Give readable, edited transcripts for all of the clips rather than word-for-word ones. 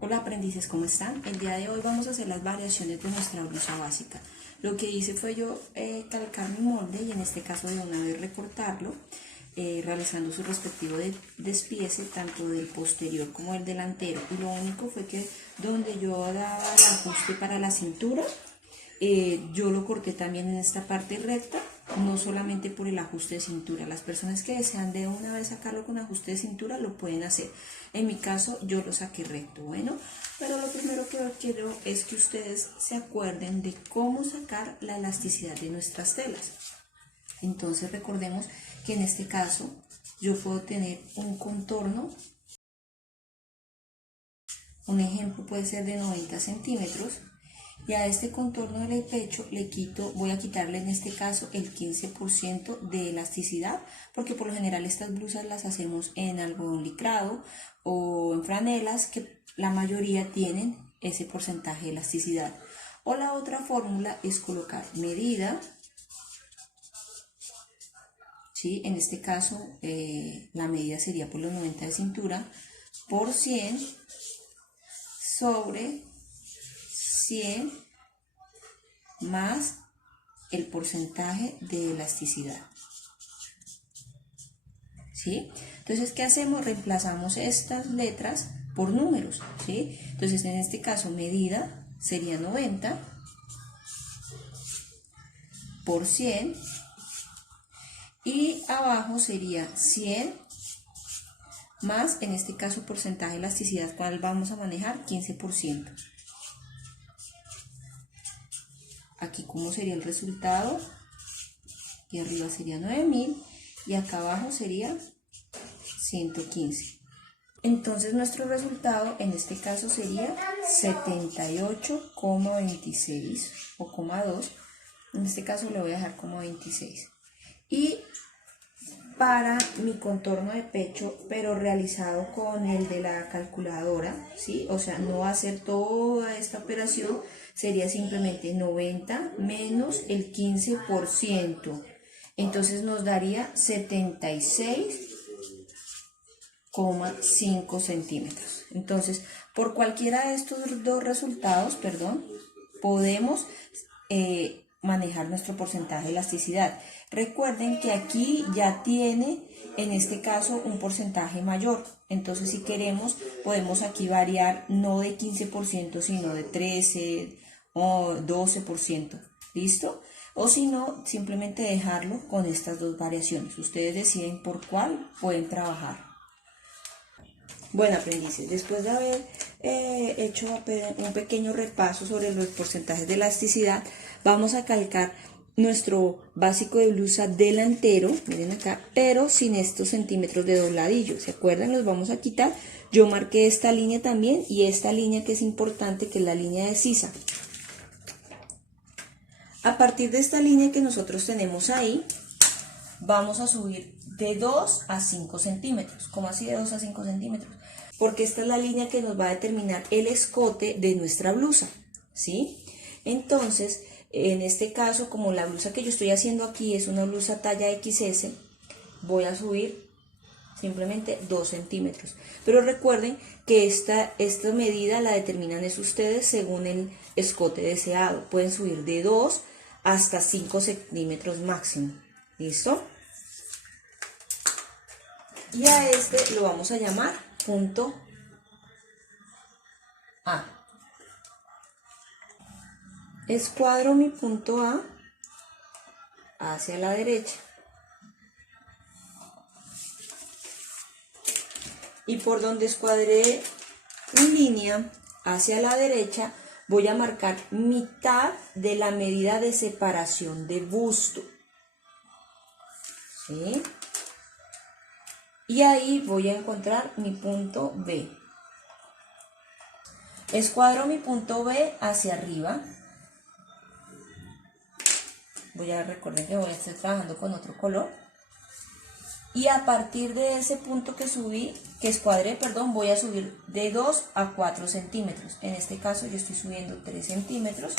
Hola aprendices, ¿cómo están? El día de hoy vamos a hacer las variaciones de nuestra blusa básica. Lo que hice fue yo calcar mi molde y en este caso de una vez recortarlo, realizando su respectivo despiece tanto del posterior como del delantero. Y lo único fue que donde yo daba el ajuste para la cintura, yo lo corté también en esta parte recta, no solamente por el ajuste de cintura. Las personas que desean de una vez sacarlo con ajuste de cintura lo pueden hacer. En mi caso yo lo saqué recto, bueno, pero lo primero que quiero es que ustedes se acuerden de cómo sacar la elasticidad de nuestras telas. Entonces recordemos que en este caso yo puedo tener un contorno. Un ejemplo puede ser de 90 centímetros. Y a este contorno del pecho voy a quitarle en este caso el 15% de elasticidad, porque por lo general estas blusas las hacemos en algodón licrado o en franelas, que la mayoría tienen ese porcentaje de elasticidad. O la otra fórmula es colocar medida, ¿sí? En este caso la medida sería por los 90 de cintura por 100 sobre 100 más el porcentaje de elasticidad, ¿sí? Entonces, ¿qué hacemos? Reemplazamos estas letras por números, ¿sí? Entonces, en este caso, medida sería 90 por 100 y abajo sería 100 más, en este caso, porcentaje de elasticidad, ¿cuál vamos a manejar? 15%. Aquí cómo sería el resultado, y arriba sería 9000 y acá abajo sería 115. Entonces nuestro resultado en este caso sería 78,26 o 2, en este caso le voy a dejar como 26. Y para mi contorno de pecho, pero realizado con el de la calculadora, ¿sí? O sea, no hacer toda esta operación, sería simplemente 90 menos el 15%. Entonces nos daría 76,5 centímetros. Entonces, por cualquiera de estos dos resultados, podemos manejar nuestro porcentaje de elasticidad. Recuerden que aquí ya tiene, en este caso, un porcentaje mayor. Entonces, si queremos, podemos aquí variar no de 15%, sino de 13 o 12%. ¿Listo? O si no, simplemente dejarlo con estas dos variaciones. Ustedes deciden por cuál pueden trabajar. Bueno, aprendices, después de haber hecho un pequeño repaso sobre los porcentajes de elasticidad, vamos a calcar nuestro básico de blusa delantero, miren acá, pero sin estos centímetros de dobladillo. ¿Se acuerdan? Los vamos a quitar. Yo marqué esta línea también y esta línea que es importante, que es la línea de sisa. A partir de esta línea que nosotros tenemos ahí, vamos a subir de 2 a 5 centímetros. ¿Cómo así de 2 a 5 centímetros? Porque esta es la línea que nos va a determinar el escote de nuestra blusa, ¿sí? Entonces, en este caso, como la blusa que yo estoy haciendo aquí es una blusa talla XS, voy a subir simplemente 2 centímetros. Pero recuerden que esta medida la determinan es ustedes según el escote deseado. Pueden subir de 2 hasta 5 centímetros máximo. ¿Listo? Y a este lo vamos a llamar punto A. Escuadro mi punto A hacia la derecha. Y por donde escuadré mi línea hacia la derecha, voy a marcar mitad de la medida de separación de busto. ¿Sí? Y ahí voy a encontrar mi punto B. Escuadro mi punto B hacia arriba. Recuerden que voy a estar trabajando con otro color. Y a partir de ese punto que escuadré, voy a subir de 2 a 4 centímetros. En este caso yo estoy subiendo 3 centímetros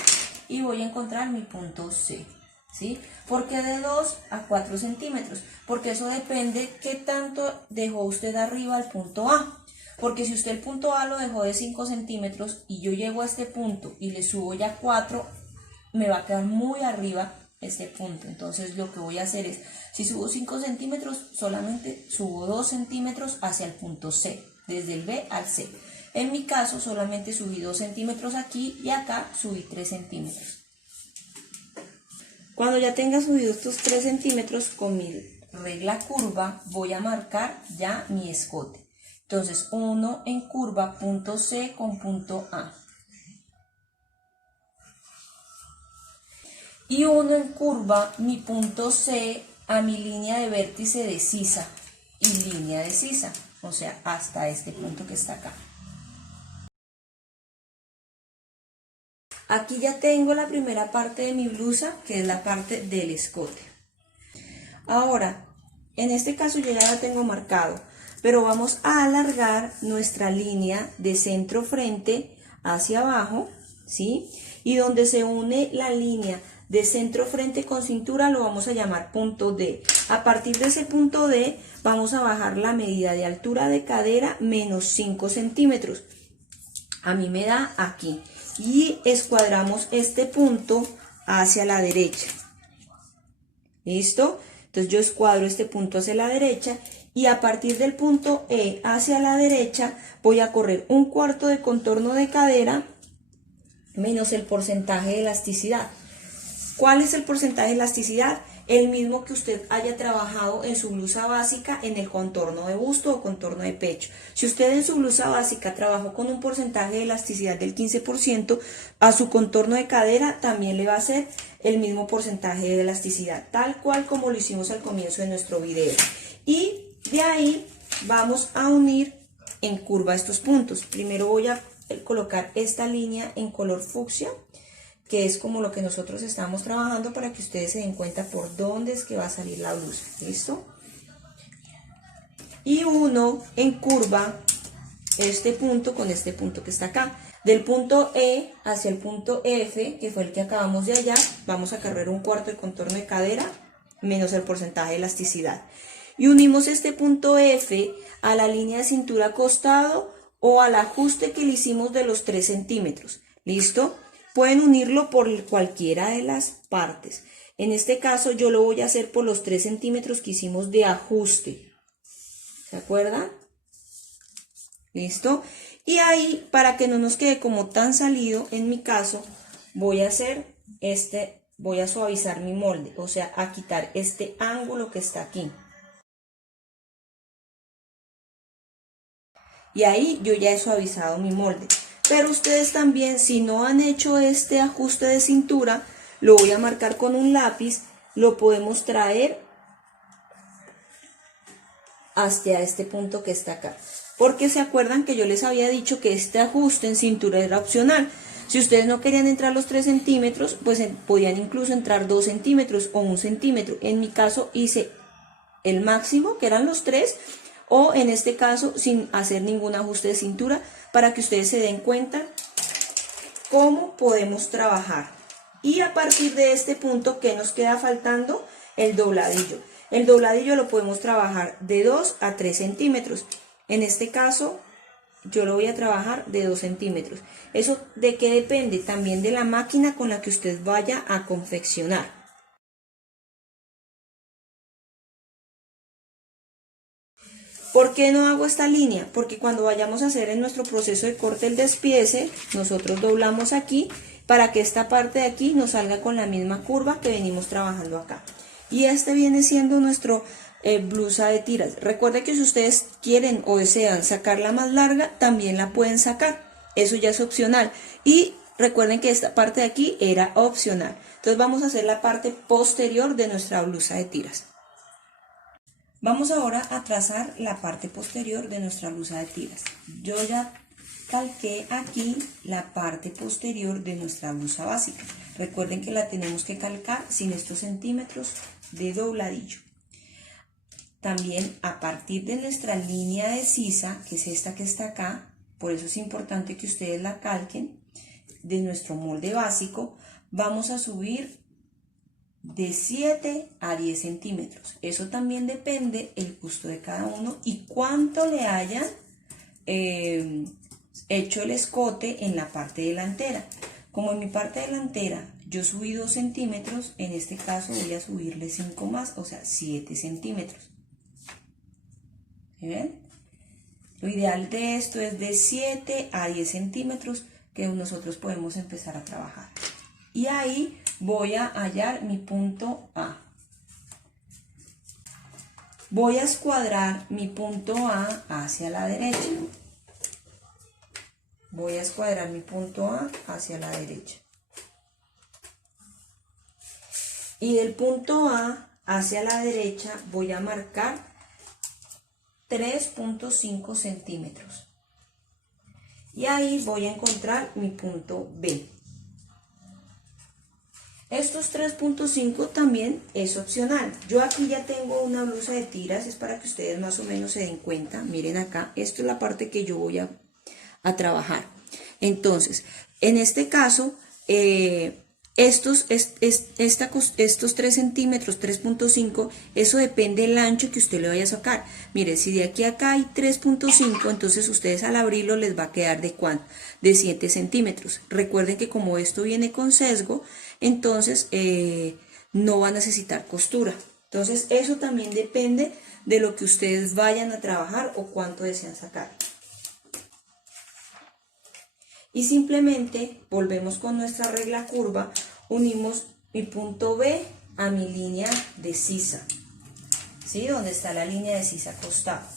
y voy a encontrar mi punto C. ¿Sí? ¿Por qué de 2 a 4 centímetros? Porque eso depende qué tanto dejó usted arriba al punto A. Porque si usted el punto A lo dejó de 5 centímetros y yo llego a este punto y le subo ya 4, me va a quedar muy arriba este punto. Entonces lo que voy a hacer es, si subo 5 centímetros, solamente subo 2 centímetros hacia el punto C, desde el B al C. En mi caso solamente subí 2 centímetros aquí y acá subí 3 centímetros. Cuando ya tenga subido estos 3 centímetros, con mi regla curva voy a marcar ya mi escote. Entonces 1 en curva, punto C con punto A. Y 1 en curva, mi punto C a mi línea de vértice de sisa y línea de sisa, o sea, hasta este punto que está acá. Aquí ya tengo la primera parte de mi blusa, que es la parte del escote. Ahora, en este caso yo ya la tengo marcado, pero vamos a alargar nuestra línea de centro frente hacia abajo, ¿sí? Y donde se une la línea de centro frente con cintura lo vamos a llamar punto D. A partir de ese punto D vamos a bajar la medida de altura de cadera menos 5 centímetros. A mí me da aquí. Y escuadramos este punto hacia la derecha. ¿Listo? Entonces yo escuadro este punto hacia la derecha y a partir del punto E hacia la derecha voy a correr 1/4 de contorno de cadera menos el porcentaje de elasticidad. ¿Cuál es el porcentaje de elasticidad? El mismo que usted haya trabajado en su blusa básica en el contorno de busto o contorno de pecho. Si usted en su blusa básica trabajó con un porcentaje de elasticidad del 15%, a su contorno de cadera también le va a hacer el mismo porcentaje de elasticidad, tal cual como lo hicimos al comienzo de nuestro video. Y de ahí vamos a unir en curva estos puntos. Primero voy a colocar esta línea en color fucsia, que es como lo que nosotros estamos trabajando para que ustedes se den cuenta por dónde es que va a salir la blusa. ¿Listo? Y uno en curva este punto con este punto que está acá. Del punto E hacia el punto F, que fue el que acabamos de hallar, vamos a correr 1/4 de contorno de cadera menos el porcentaje de elasticidad. Y unimos este punto F a la línea de cintura costado o al ajuste que le hicimos de los 3 centímetros. ¿Listo? Pueden unirlo por cualquiera de las partes. En este caso yo lo voy a hacer por los 3 centímetros que hicimos de ajuste. ¿Se acuerdan? ¿Listo? Y ahí, para que no nos quede como tan salido, en mi caso, voy a hacer voy a suavizar mi molde, o sea, a quitar este ángulo que está aquí. Y ahí yo ya he suavizado mi molde. Pero ustedes también, si no han hecho este ajuste de cintura, lo voy a marcar con un lápiz, lo podemos traer hasta este punto que está acá. Porque se acuerdan que yo les había dicho que este ajuste en cintura era opcional. Si ustedes no querían entrar los 3 centímetros, pues podían incluso entrar 2 centímetros o 1 centímetro. En mi caso hice el máximo, que eran los 3, o en este caso sin hacer ningún ajuste de cintura, para que ustedes se den cuenta cómo podemos trabajar. Y a partir de este punto, ¿qué nos queda faltando? El dobladillo. El dobladillo lo podemos trabajar de 2 a 3 centímetros. En este caso, yo lo voy a trabajar de 2 centímetros. ¿Eso de qué depende? También de la máquina con la que usted vaya a confeccionar. ¿Por qué no hago esta línea? Porque cuando vayamos a hacer en nuestro proceso de corte el despiece, nosotros doblamos aquí para que esta parte de aquí nos salga con la misma curva que venimos trabajando acá. Y este viene siendo nuestro blusa de tiras. Recuerden que si ustedes quieren o desean sacarla más larga, también la pueden sacar. Eso ya es opcional. Y recuerden que esta parte de aquí era opcional. Entonces vamos a hacer la parte posterior de nuestra blusa de tiras. Vamos ahora a trazar la parte posterior de nuestra blusa de tiras. Yo ya calqué aquí la parte posterior de nuestra blusa básica. Recuerden que la tenemos que calcar sin estos centímetros de dobladillo. También a partir de nuestra línea de sisa, que es esta que está acá, por eso es importante que ustedes la calquen, de nuestro molde básico, vamos a subir de 7 a 10 centímetros. Eso también depende el gusto de cada uno y cuánto le hayan hecho el escote en la parte delantera. Como en mi parte delantera yo subí 2 centímetros, en este caso voy a subirle 5 más, o sea 7 centímetros. ¿Sí ven? Lo ideal de esto es de 7 a 10 centímetros que nosotros podemos empezar a trabajar. Y ahí voy a hallar mi punto A. Voy a escuadrar mi punto A hacia la derecha. Voy a escuadrar mi punto A hacia la derecha. Y del punto A hacia la derecha voy a marcar 3.5 centímetros. Y ahí voy a encontrar mi punto B. Estos 3.5 también es opcional. Yo aquí ya tengo una blusa de tiras, es para que ustedes más o menos se den cuenta. Miren acá, esto es la parte que yo voy a trabajar. Entonces, en este caso, estos 3 centímetros, 3.5, eso depende del ancho que usted le vaya a sacar. Mire, si de aquí a acá hay 3.5, entonces ustedes al abrirlo les va a quedar de ¿cuánto? De 7 centímetros. Recuerden que como esto viene con sesgo, entonces no va a necesitar costura. Entonces eso también depende de lo que ustedes vayan a trabajar o cuánto desean sacar. Y simplemente volvemos con nuestra regla curva, unimos mi punto B a mi línea de sisa, ¿sí? Donde está la línea de sisa acostada.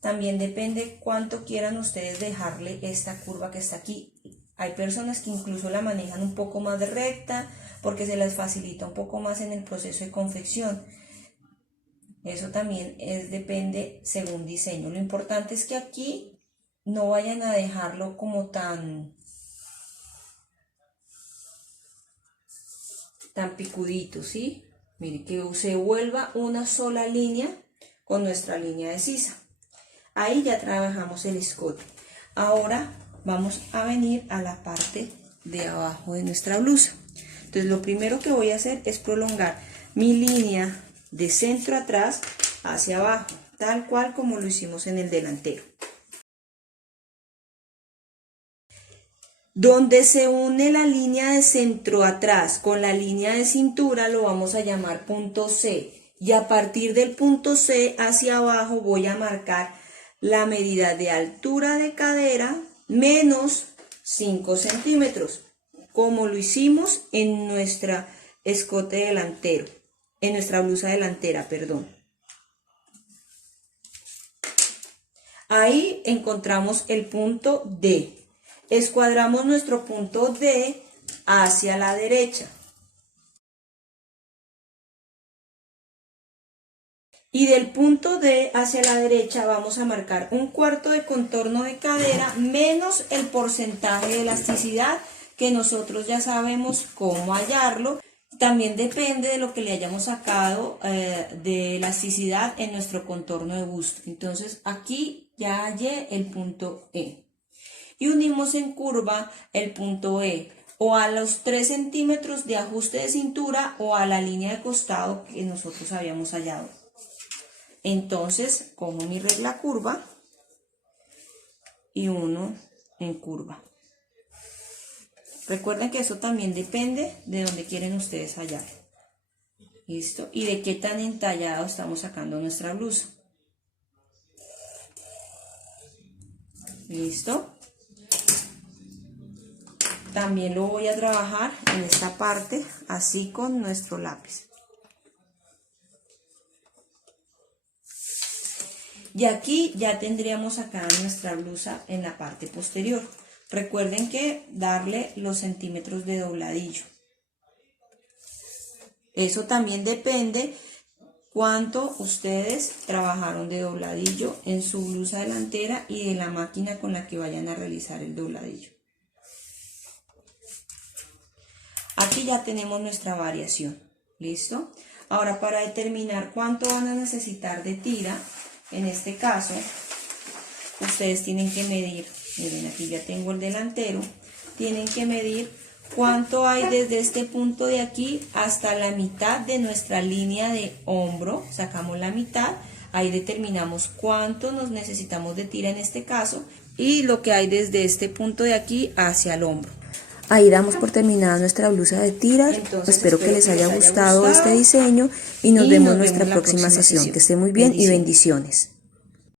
También depende cuánto quieran ustedes dejarle esta curva que está aquí. Hay personas que incluso la manejan un poco más de recta porque se les facilita un poco más en el proceso de confección. Eso también depende según diseño. Lo importante es que aquí no vayan a dejarlo como tan picudito, ¿sí? Miren, que se vuelva una sola línea con nuestra línea de sisa. Ahí ya trabajamos el escote. Ahora vamos a venir a la parte de abajo de nuestra blusa. Entonces lo primero que voy a hacer es prolongar mi línea de centro atrás hacia abajo, tal cual como lo hicimos en el delantero. Donde se une la línea de centro atrás con la línea de cintura lo vamos a llamar punto C. Y a partir del punto C hacia abajo voy a marcar la medida de altura de cadera menos 5 centímetros, como lo hicimos en nuestra escote delantero, en nuestra blusa delantera, perdón. Ahí encontramos el punto D. Escuadramos nuestro punto D hacia la derecha. Y del punto D hacia la derecha vamos a marcar 1/4 de contorno de cadera menos el porcentaje de elasticidad, que nosotros ya sabemos cómo hallarlo. También depende de lo que le hayamos sacado de elasticidad en nuestro contorno de busto. Entonces aquí ya hallé el punto E. Y unimos en curva el punto E o a los 3 centímetros de ajuste de cintura o a la línea de costado que nosotros habíamos hallado. Entonces cojo mi regla curva y uno en curva. Recuerden que eso también depende de dónde quieren ustedes hallar. ¿Listo? Y de qué tan entallado estamos sacando nuestra blusa. ¿Listo? También lo voy a trabajar en esta parte, así con nuestro lápiz. Y aquí ya tendríamos acá nuestra blusa en la parte posterior. Recuerden que darle los centímetros de dobladillo. Eso también depende cuánto ustedes trabajaron de dobladillo en su blusa delantera y de la máquina con la que vayan a realizar el dobladillo. Aquí ya tenemos nuestra variación, ¿listo? Ahora para determinar cuánto van a necesitar de tira, en este caso, ustedes tienen que medir, miren aquí ya tengo el delantero, tienen que medir cuánto hay desde este punto de aquí hasta la mitad de nuestra línea de hombro, sacamos la mitad, Ahí determinamos cuánto nos necesitamos de tira en este caso y lo que hay desde este punto de aquí hacia el hombro. Ahí damos por terminada nuestra blusa de tiras. Entonces, espero que les haya gustado este diseño y nos vemos en nuestra próxima sesión. Que esté muy bien y bendiciones.